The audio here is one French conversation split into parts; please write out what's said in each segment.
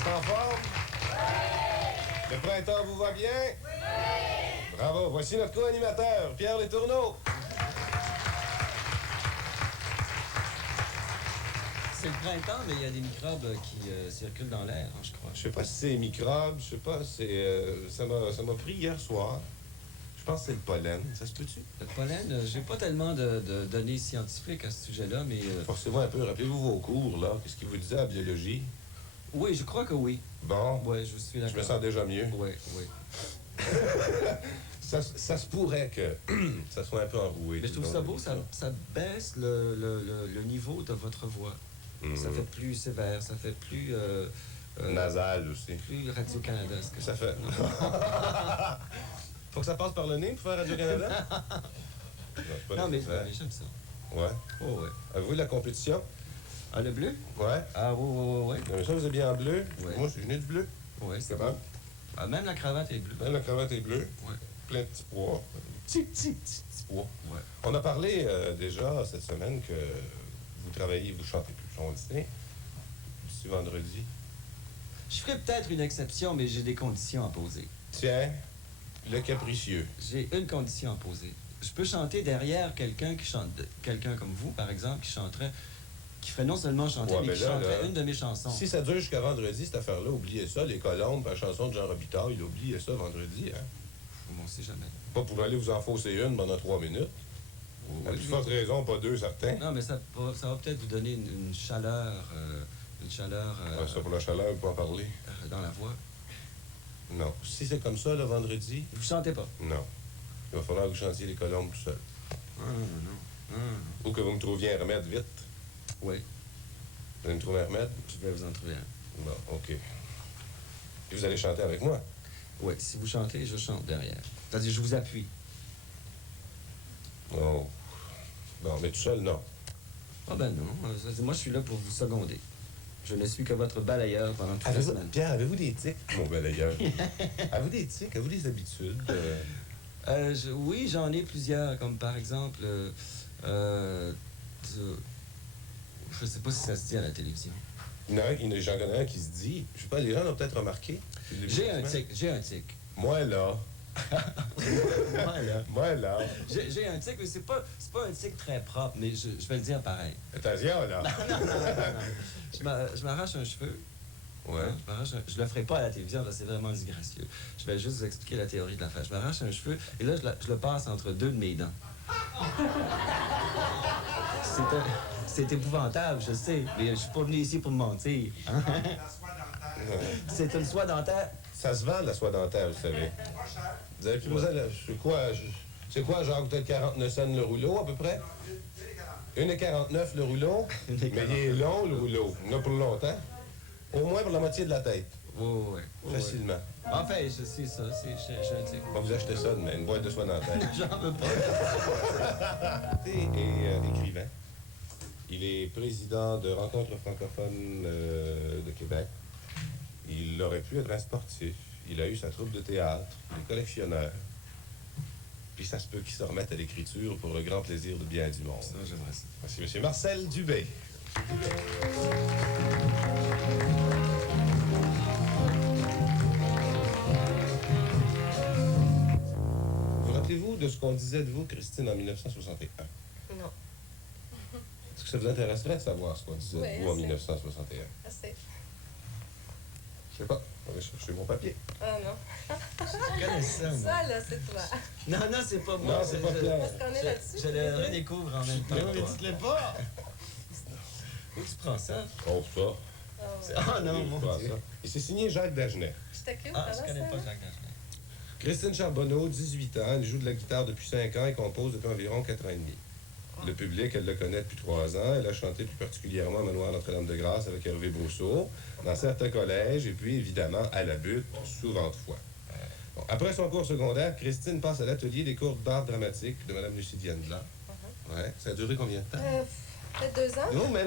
êtes en forme? Le printemps vous va bien? Bravo. Voici notre co-animateur, Pierre Letourneau. C'est le printemps, mais il y a des microbes qui circulent dans l'air, hein, je crois. Je sais pas si c'est microbes, je sais pas, ça m'a pris hier soir. Je pense que c'est le pollen. Ça se peut-tu? Le pollen, j'ai pas tellement de données scientifiques à ce sujet-là, mais... Forcez-moi un peu, rappelez-vous vos cours, là. Qu'est-ce qu'ils vous disaient à biologie? Oui, je crois que oui. Bon. Oui, je suis d'accord. Je me sens déjà mieux. Oui, oui. Ça se pourrait que ça soit un peu enroué. Mais je trouve ça beau, ça baisse le niveau de votre voix. Ça fait plus sévère, ça fait plus... nasal aussi. Plus Radio-Canada, ce que ça fait. Faut que ça passe par le nez pour faire Radio-Canada? Non, mais j'aime ça. Ouais. Oh, ouais. Avez-vous de la compétition? Ah, le bleu? Ouais. Ah, oui. Mais ça, vous êtes bien en bleu? Ouais. Moi, je suis venu de bleu. Oui, c'est bon. Ah, même la cravate est bleue. Même la cravate est bleue. Ouais. Plein de petits pois. Petits pois. Ouais. On a parlé déjà cette semaine que vous travaillez, vous chantez plus. On le sait. C'est vendredi. Je ferai peut-être une exception, mais j'ai des conditions à poser. Tiens, le capricieux. J'ai une condition à poser. Je peux chanter derrière quelqu'un qui chante, quelqu'un comme vous, par exemple, qui ferait non seulement chanter, mais qui chanterait une de mes chansons. Si ça dure jusqu'à vendredi, cette affaire-là, oubliez ça. Les colombes, la chanson de Jean Robitaille, il oubliez ça vendredi, hein? On ne sait jamais. Pas pour aller vous enfoncer une pendant 3 minutes. À plus forte raison, pas 2, certains. Non, mais ça va peut-être vous donner une chaleur... ça, pour la chaleur, vous pouvez en parler. Dans la voix. Non. Si c'est comme ça, le vendredi... Vous chantez pas? Non. Il va falloir que vous chantiez les colombes tout seul. Non. Ou que vous me trouviez un remède vite. Oui. Vous allez me trouver un remède? Je vais vous en trouver un. Bon, OK. Et vous allez chanter avec moi? Oui, si vous chantez, je chante derrière. C'est-à-dire, je vous appuie. Oh. Bon, mais tout seul, non. Ah ben non. Moi, je suis là pour vous seconder. Je ne suis que votre balayeur pendant toute la semaine. Pierre, avez-vous des tics, mon balayeur? Avez-vous des tics? Avez-vous des habitudes? Oui, j'en ai plusieurs, comme par exemple... je sais pas si ça se dit à la télévision. J'en connais un qui se dit... Je sais pas, les gens l'ont peut-être remarqué. J'ai un tic. Moi, là... Moi, là... J'ai un tic, mais c'est pas un tic très propre, mais je vais le dire pareil. Attention, là! Non. Je m'arrache un cheveu. Ouais. Je le ferai pas à la télévision, parce que c'est vraiment disgracieux. Je vais juste vous expliquer la théorie de l'affaire. Je m'arrache un cheveu, et là, je le passe entre deux de mes dents. C'est épouvantable, je sais, mais je suis pas venu ici pour me mentir. Hein? C'est une soie dentaire. Ça se vend, la soie dentaire, vous savez. Vous avez pu c'est quoi, genre, peut-être 49 cents le rouleau, à peu près? 1,49 le rouleau? Mais il est long, le rouleau. Il en a pour longtemps. Au moins pour la moitié de la tête. Oui. Facilement. Enfin, c'est ça, j'ai un tic. On vous achetez ça demain, une boîte de soie dentaire. J'en veux pas. Et écrivain. Il est président de Rencontres francophones de Québec. Il aurait pu être un sportif. Il a eu sa troupe de théâtre. Il est collectionneur. Puis ça se peut qu'il se remette à l'écriture pour le grand plaisir de bien du monde. Ça, j'aimerais ça. Merci, M. Marcel Dubé. Vous rappelez-vous de ce qu'on disait de vous, Christine, en 1961? Non. Est-ce que ça vous intéresserait de savoir ce qu'on disait de vous en 1961? Assez. Je sais pas. On va chercher mon papier. Ah non. Je connais ça, moi. Ça, là, c'est toi. Non, c'est pas moi. Non, c'est pas Pierre. Parce qu'on est là-dessus. Je le redécouvre en même temps. Mais dites-le pas! Où tu prends ça? Oh, ça. Ah non, mon Dieu. Et c'est signé Jacques Dagenet. Je t'occupe, Ah, je connais pas Jacques Dagenet. Christine Charbonneau, 18 ans, elle joue de la guitare depuis 5 ans et compose depuis environ 4 ans et demi. Le public, elle le connaît depuis 3 ans. Elle a chanté plus particulièrement Manoir Notre-Dame-de-Grâce avec Hervé Brousseau, dans certains collèges, et puis évidemment à la butte, souvent de fois. Bon, après son cours secondaire, Christine passe à l'atelier des cours d'art dramatique de Mme Lucidienne Blanc. Ouais. Ça a duré combien de temps? Peut-être 2 ans. Non, mais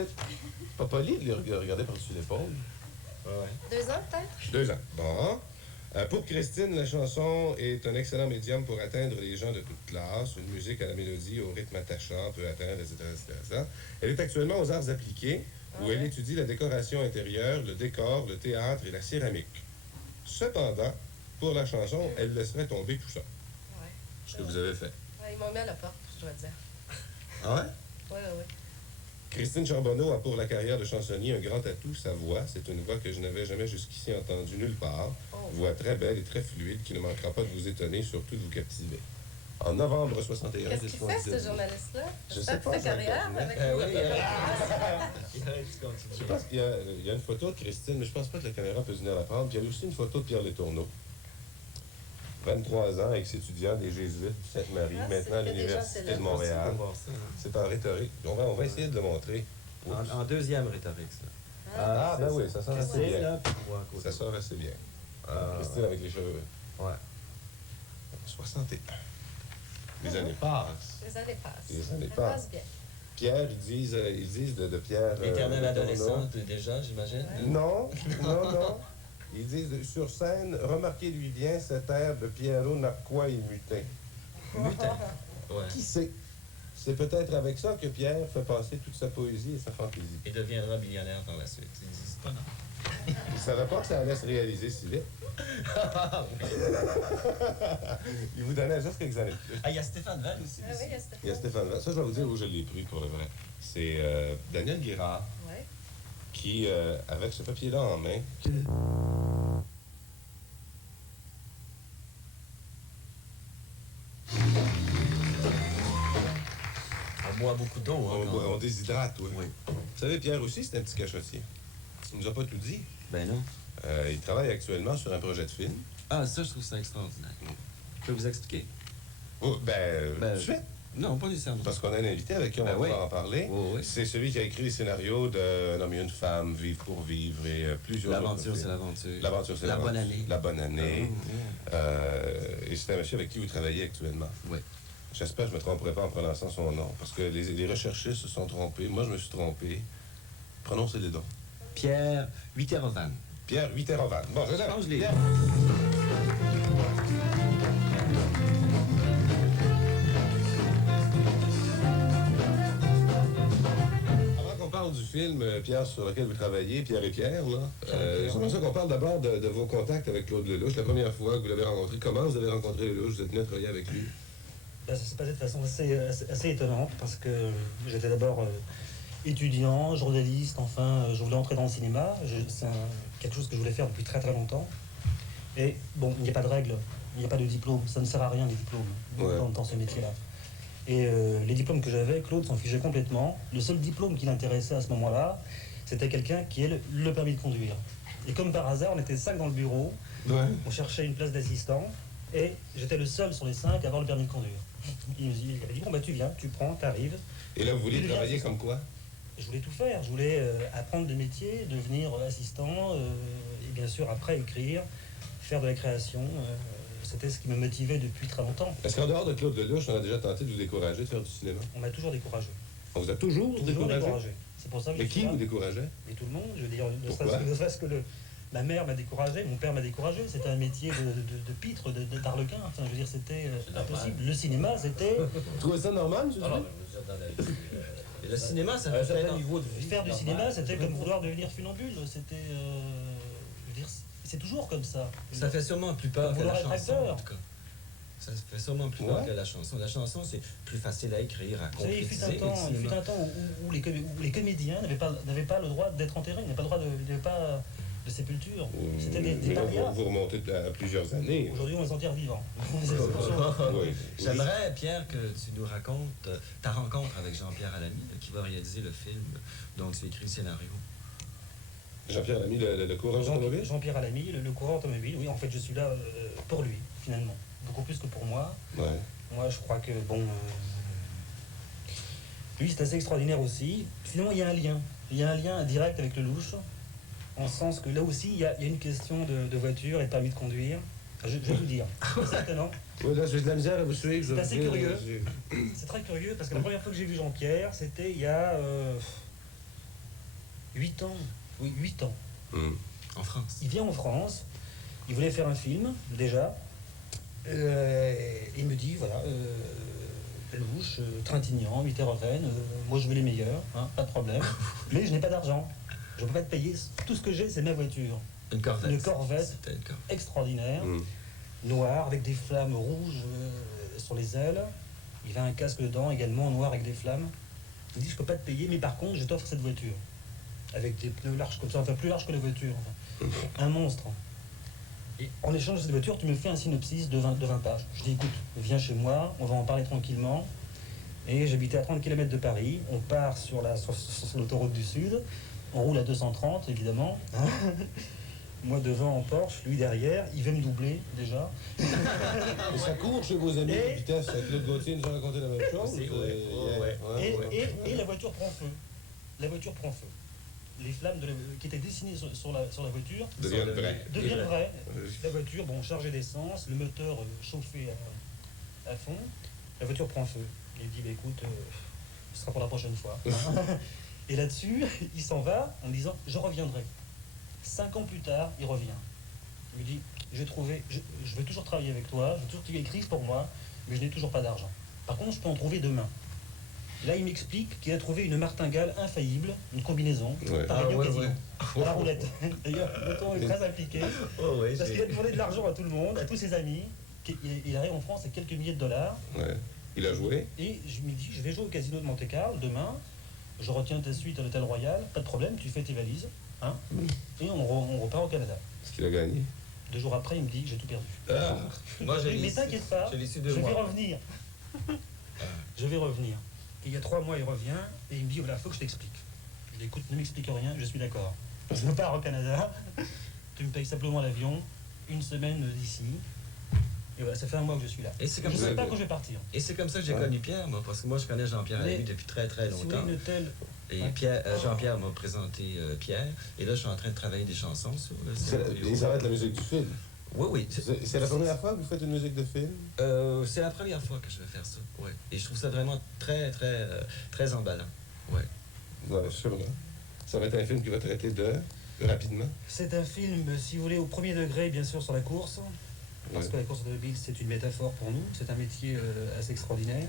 pas poli de lui regarder par-dessus l'épaule. Ouais. 2 ans, peut-être? 2 ans. Bon. Pour Christine, la chanson est un excellent médium pour atteindre les gens de toutes classes. Une musique à la mélodie, au rythme attachant, peut atteindre, etc., etc. Elle est actuellement aux arts appliqués, où elle étudie la décoration intérieure, le décor, le théâtre et la céramique. Cependant, pour la chanson, elle laisserait tomber tout ça. Ouais. Ce que vous avez fait. Ouais, ils m'ont mis à la porte, je dois dire. Ah ouais? Ouais. Christine Charbonneau a pour la carrière de chansonnier un grand atout, sa voix. C'est une voix que je n'avais jamais jusqu'ici entendue nulle part. Oh. Voix très belle et très fluide qui ne manquera pas de vous étonner, surtout de vous captiver. En novembre 61, Qu'est-ce qu'il fait, ce journaliste-là? Je J'espère sais qu'il pas, fait carrière ça, avec oui, Je pense qu'il y a une photo de Christine, mais je pense pas que la caméra peut venir la prendre. Puis il y a aussi une photo de Pierre Letourneau. 23 ans, ex-étudiant des Jésuites de Sainte-Marie, Ah, maintenant à c'était déjà l'Université de célèbre. Montréal. C'est en rhétorique. On va essayer de le montrer. En deuxième rhétorique, ça. Ah, ben oui, ça sort assez C'est bien. là, puis moi, à côté. Ça sort assez bien. Christine avec les cheveux. Ouais. 61. Les années passent. Les années passent. Les années Ça passent. passe bien. Pierre, ils disent de Pierre... Éternelle Letourneau. adolescente, déjà, j'imagine. Ouais. Non. Ils disent sur scène, remarquez-lui bien cet air de Pierrot Narquois et mutin. Mutin. Ouais. Qui sait? C'est peut-être avec ça que Pierre fait passer toute sa poésie et sa fantaisie. Et deviendra millionnaire par la suite. Ils disent pas, non? Il ne savait pas que ça allait se réaliser si vite. Il vous donnait juste quelques années de plus. Ah, il y a Stéphane Val aussi. Ah oui, Il y a Stéphane Vall. Ça, je vais vous dire où je l'ai pris pour le vrai. C'est Daniel Guérard Ouais. qui, avec ce papier-là en main, On boit beaucoup d'eau, hein. on déshydrate, oui. Oui. Vous savez, Pierre aussi, c'est un petit cachotier. Il nous a pas tout dit. Ben non. Il travaille actuellement sur un projet de film. Ah, ça, je trouve ça extraordinaire. Je peux vous expliquer? Oh, ben, Ben, tout de suite. Non, pas nécessairement. Parce qu'on a un invité avec qui on Ben va oui. pouvoir en parler. Oui, oui. C'est celui qui a écrit les scénarios de Un homme et une femme, Vivre pour vivre et plusieurs autres L'aventure, c'est films. l'aventure. L'aventure, c'est La l'aventure. bonne année. La bonne année. Oh, Et c'est un monsieur avec qui vous travaillez actuellement. Oui. J'espère que je ne me tromperai pas en prononçant son nom. Parce que les recherchistes se sont trompés. Moi, je me suis trompé. Prononcez-les donc. Pierre Huiterovan. Pierre Huiterovan. Bon, je Je pense que je l'ai. Pierre. Avant qu'on parle du film, Pierre, sur lequel vous travaillez, Pierre et Pierre, là, j'aimerais ça qu'on parle d'abord de vos contacts avec Claude Lelouch. La première fois que vous l'avez rencontré, comment vous avez rencontré Lelouch? Vous êtes venu à travailler avec lui? Ben, ça s'est passé de façon assez étonnante parce que j'étais d'abord étudiant, journaliste, enfin, je voulais entrer dans le cinéma. C'est quelque chose que je voulais faire depuis très très longtemps. Et bon, il n'y a pas de règle, il n'y a pas de diplôme, ça ne sert à rien les diplômes Ouais. dans ce métier-là. Et les diplômes que j'avais, Claude s'en fichait complètement. Le seul diplôme qui l'intéressait à ce moment-là, c'était quelqu'un qui ait le permis de conduire. Et comme par hasard, on était 5 dans le bureau, Ouais. on cherchait une place d'assistant, et j'étais le seul sur les 5 à avoir le permis de conduire. Il avait dit, bon bah tu viens, tu prends, t'arrives. Et là, vous vouliez Il vient, travailler c'est ça. comme quoi? Je voulais tout faire, je voulais apprendre le métier, devenir assistant, et bien sûr après écrire, faire de la création. C'était ce qui me motivait depuis très longtemps. Est-ce qu'en dehors de Claude Lelouch, on a déjà tenté de vous décourager de faire du cinéma? On m'a toujours découragé. On vous a toujours découragé? C'est pour ça que Mais je suis qui là. vous décourageait? Mais tout le monde, je veux dire, ne Pourquoi serait-ce que ma mère m'a découragé, mon père m'a découragé, c'était un métier de pitre, d'arlequin, enfin je veux dire, c'était impossible. Le cinéma, c'était... Vous trouvez ça normal, M. Ah, Dubé? mais je veux dire, dans la vie, et le cinéma, ça À un fait certain niveau de vie. Faire du normal. cinéma, c'était comme vouloir devenir funambule, c'était... je veux dire, c'est toujours comme ça. Ça fait sûrement plus peur Comme que la vouloir être chanson, acteur. en tout cas. Ça fait sûrement plus peur Ouais. que la chanson. La chanson, c'est plus facile à écrire, à Vous savez, il concrétiser. fut un temps où les comédiens n'avaient pas le droit d'être enterrés, n'avaient pas le droit n'avaient pas de sépulture. C'était des Mais là, parias. vous remontez à plusieurs années. Aujourd'hui, on les enterre vivants. Oui. J'aimerais, Pierre, que tu nous racontes ta rencontre avec Jean-Pierre Alamy, là, qui va réaliser le film dont tu écris le scénario. Jean-Pierre Lamy, le coureur automobile? Jean-Pierre Alamy, le coureur automobile, oui, en fait, je suis là pour lui, finalement. Beaucoup plus que pour moi. Ouais. Moi, je crois que, bon... lui, c'est assez extraordinaire aussi. Finalement, il y a un lien. Il y a un lien direct avec Lelouch, en ce sens que là aussi, il y a une question de voiture et de permis de conduire. Je vais vous dire. C'est étonnant. Oui, là, j'ai de la misère à vous suivre. C'est assez curieux. C'est très curieux, parce que la première fois que j'ai vu Jean-Pierre, c'était il y a 8 ans. Oui, 8 ans. En France. Il vient en France, il voulait faire un film, déjà. Il me dit, voilà, Pelouche, Trintignant, Mitterrand, moi je veux les meilleurs, hein, pas de problème. Mais je n'ai pas d'argent. Je ne peux pas te payer. Tout ce que j'ai, c'est ma voiture. Une Corvette. Une Corvette C'était une Corvette. extraordinaire, noire, avec des flammes rouges sur les ailes. Il a un casque dedans, également noir avec des flammes. Il dit, je ne peux pas te payer, mais par contre, je t'offre cette voiture. Avec des pneus larges comme ça, enfin plus larges que la voiture. Enfin. Un monstre. Et en échange de cette voiture, tu me fais un synopsis de 20 pages. Je dis, écoute, viens chez moi, on va en parler tranquillement. Et j'habitais à 30 km de Paris. On part sur l'autoroute du Sud. On roule à 230, évidemment. Moi devant en Porsche, lui derrière. Il veut me doubler, déjà. Et ça court chez vos amis de vitesse. Claude Gauthier nous a raconté la même chose. Et la voiture prend feu. La voiture prend feu. Les flammes qui étaient dessinées sur la voiture deviennent vraies. La voiture, bon, chargée d'essence, le moteur chauffé à fond. La voiture prend feu. Il dit, bah, écoute, ce sera pour la prochaine fois. Et là-dessus, il s'en va en disant, je reviendrai. 5 ans plus tard, il revient. Il me dit, je vais toujours travailler avec toi, je veux toujours que tu écrives pour moi, mais je n'ai toujours pas d'argent. Par contre, je peux en trouver demain. Là, il m'explique qu'il a trouvé une martingale infaillible, une combinaison, pareille au casino, à la roulette. D'ailleurs, le ton est très impliqué, parce qu'il a demandé de l'argent à tout le monde, à tous ses amis. Il arrive en France avec quelques milliers de dollars. Ouais. Il a joué. Et je me dis, je vais jouer au casino de Monte-Carlo demain, je retiens ta suite à l'hôtel Royal, pas de problème, tu fais tes valises, hein, et on repart au Canada. Est-ce qu'il a gagné? 2 jours après, il me dit, j'ai tout perdu. Moi, mais t'inquiète pas, je vais revenir. Je vais revenir. Et il y a 3 mois, il revient et il me dit, voilà, faut que je t'explique. Je dis, écoute, ne m'explique rien, je suis d'accord. Je pars au Canada, tu me payes simplement l'avion, 1 semaine d'ici. Et voilà, ça fait 1 mois que je suis là. Et c'est comme je ça ne sais pas quand je vais partir. Et c'est comme ça que j'ai connu Pierre, moi, parce que moi, je connais Jean-Pierre Alain depuis très, très longtemps. Si vous voulez une telle... Et Jean-Pierre m'a présenté Pierre, et là, je suis en train de travailler des chansons sur le scénario. Et ça va être la musique du film? Oui. C'est la première fois que vous faites une musique de film? C'est la première fois que je vais faire ça, ouais. Et je trouve ça vraiment très, très, très emballant, ouais. Ouais, sûrement. Ça va être un film qui va traiter rapidement? C'est un film, si vous voulez, au premier degré, bien sûr, sur la course. Parce que la course automobile, c'est une métaphore pour nous. C'est un métier assez extraordinaire,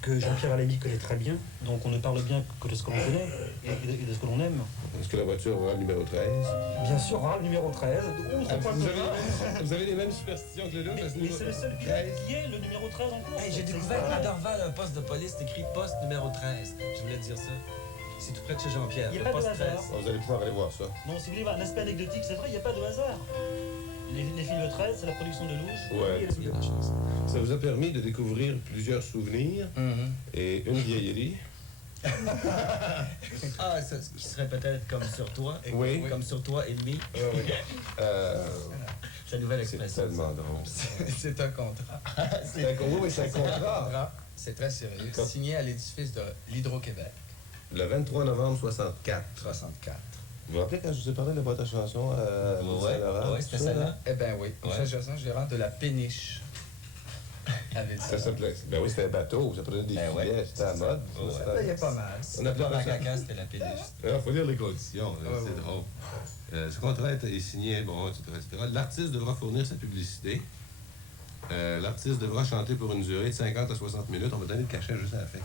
que Jean-Pierre Alamy connaît très bien. Donc on ne parle bien que de ce que l'on connaît et de ce que l'on aime. Est-ce que la voiture aura le numéro 13? Bien sûr, aura le numéro 13. Vous avez les mêmes superstitions que le loup? Mais c'est le seul pilote qui est le numéro 13 en course. Hey, j'ai découvert à Dorval un poste de police, c'est écrit poste numéro 13. Je voulais dire ça. C'est tout près de chez Jean-Pierre. Il n'y a pas de hasard. Vous allez pouvoir aller voir ça. Non, si vous voulez, un aspect anecdotique, c'est vrai, il n'y a pas de hasard. Les films 13, c'est la production de Louche. Ouais. Ça vous a permis de découvrir plusieurs souvenirs et une vieillerie. Ça, qui serait peut-être comme sur toi. Oui. Comme sur toi, ennemi. C'est la nouvelle expression. C'est tellement drôle. C'est un contrat. C'est un contrat. C'est très sérieux. Signé à l'édifice de l'Hydro-Québec. Le 23 novembre 64. 64. Vous vous rappelez quand je vous ai parlé de la boîte à chansons à Saint-Laurent? Oui, c'était ça là. Eh bien oui. Au Saint-Germain, gérant de la péniche. Ça s'appelait. Ben oui, c'était un bateau. Ça prenait des filets. C'était à la mode. Il y a pas mal. On appelait Dans la ça. caca, c'était la péniche. Il faut lire les conditions. C'est drôle. Ce contrat est signé, bon, etc., etc. L'artiste devra fournir sa publicité. L'artiste devra chanter pour une durée de 50 à 60 minutes. On va donner le cachet juste à la fin.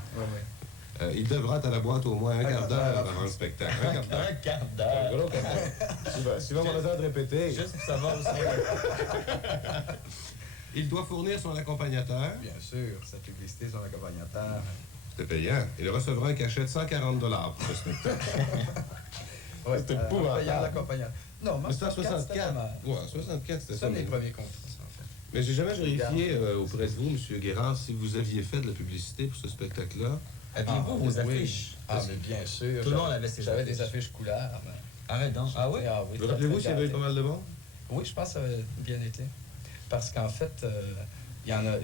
Il devra être à la boîte au moins un quart d'heure avant le spectacle. Un quart d'heure. Un gros quart d'heure. Suivant mon hasard de répéter. Juste pour savoir où c'est. Il doit fournir son accompagnateur. Bien sûr, sa publicité, son accompagnateur. C'était payant. Il recevra un cachet de 140 $ pour ce spectacle. C'était payant l'accompagnateur. Non, mais c'était à 64. Ouais, 64, c'était ça. C'est les premiers contrats, en fait. Mais j'ai jamais vérifié auprès de vous, M. Guérard, si vous aviez fait de la publicité pour ce spectacle-là. Aviez-vous vos affiches? Mais bien sûr. Tout le monde avait ses affiches. J'avais des affiches couleurs. Arrête donc. Ah oui? Vous rappelez-vous s'il y avait eu pas mal de monde? Oui, je pense que ça avait bien été. Parce qu'en fait,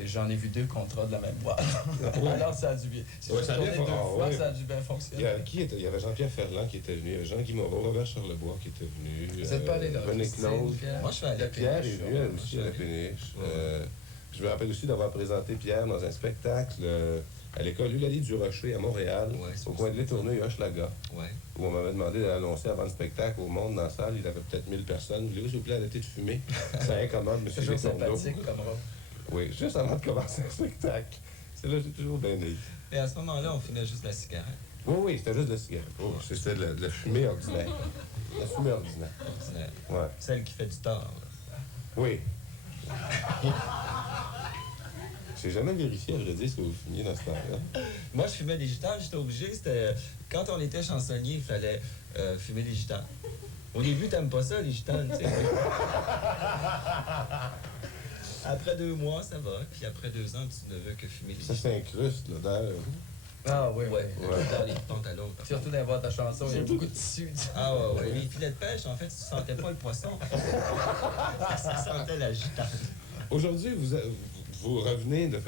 j'en ai vu 2 contrats de la même boîte. Alors ça a dû bien. Si ça a dû bien fonctionner. Il y avait Jean-Pierre Ferland qui était venu, il y avait Jean-Guy Moreau, Robert Charlebois qui était venu. Vous n'êtes pas allé là? René Claude. Moi, je suis allé à Pierre est venu aussi à la péniche. Je me rappelle aussi d'avoir présenté Pierre dans un spectacle à l'école Eulalie du Rocher à Montréal, au coin de l'Étourneux et Hochelaga, où on m'avait demandé d'annoncer avant le spectacle au monde dans la salle. Il y avait peut-être 1000 personnes. Voulez-vous, s'il vous plaît, arrêter de fumer? Ça incommode, M. Toujours sympathique comme robe. Oui, juste avant de commencer le spectacle. Celle-là, j'ai toujours bien aimé. Et à ce moment-là, on fumait juste la cigarette. Oui, c'était juste de la cigarette. Oh, c'était de la fumée ordinaire. La fumée ordinaire. Ordinaire. Ouais. Celle qui fait du tort. Là. Oui. J'ai jamais vérifié, à vrai dire, ce que vous fumiez dans ce temps-là. Moi, je fumais des gitanes, j'étais obligé. C'était quand on était chansonnier, il fallait fumer des gitanes. Au début, t'aimes pas ça, les gitanes, tu sais. Après 2 mois, ça va. Puis après 2 ans, tu ne veux que fumer les Ça gitanes. s'incruste, l'odeur. Ah oui, Ouais, oui. dans les pantalons. Surtout dans les boîtes à chansons, il y a beaucoup de tissu. Ah ouais. Les filets de pêche, en fait, tu sentais pas le poisson. Ça sentait la gitane. Aujourd'hui, vous revenez de façon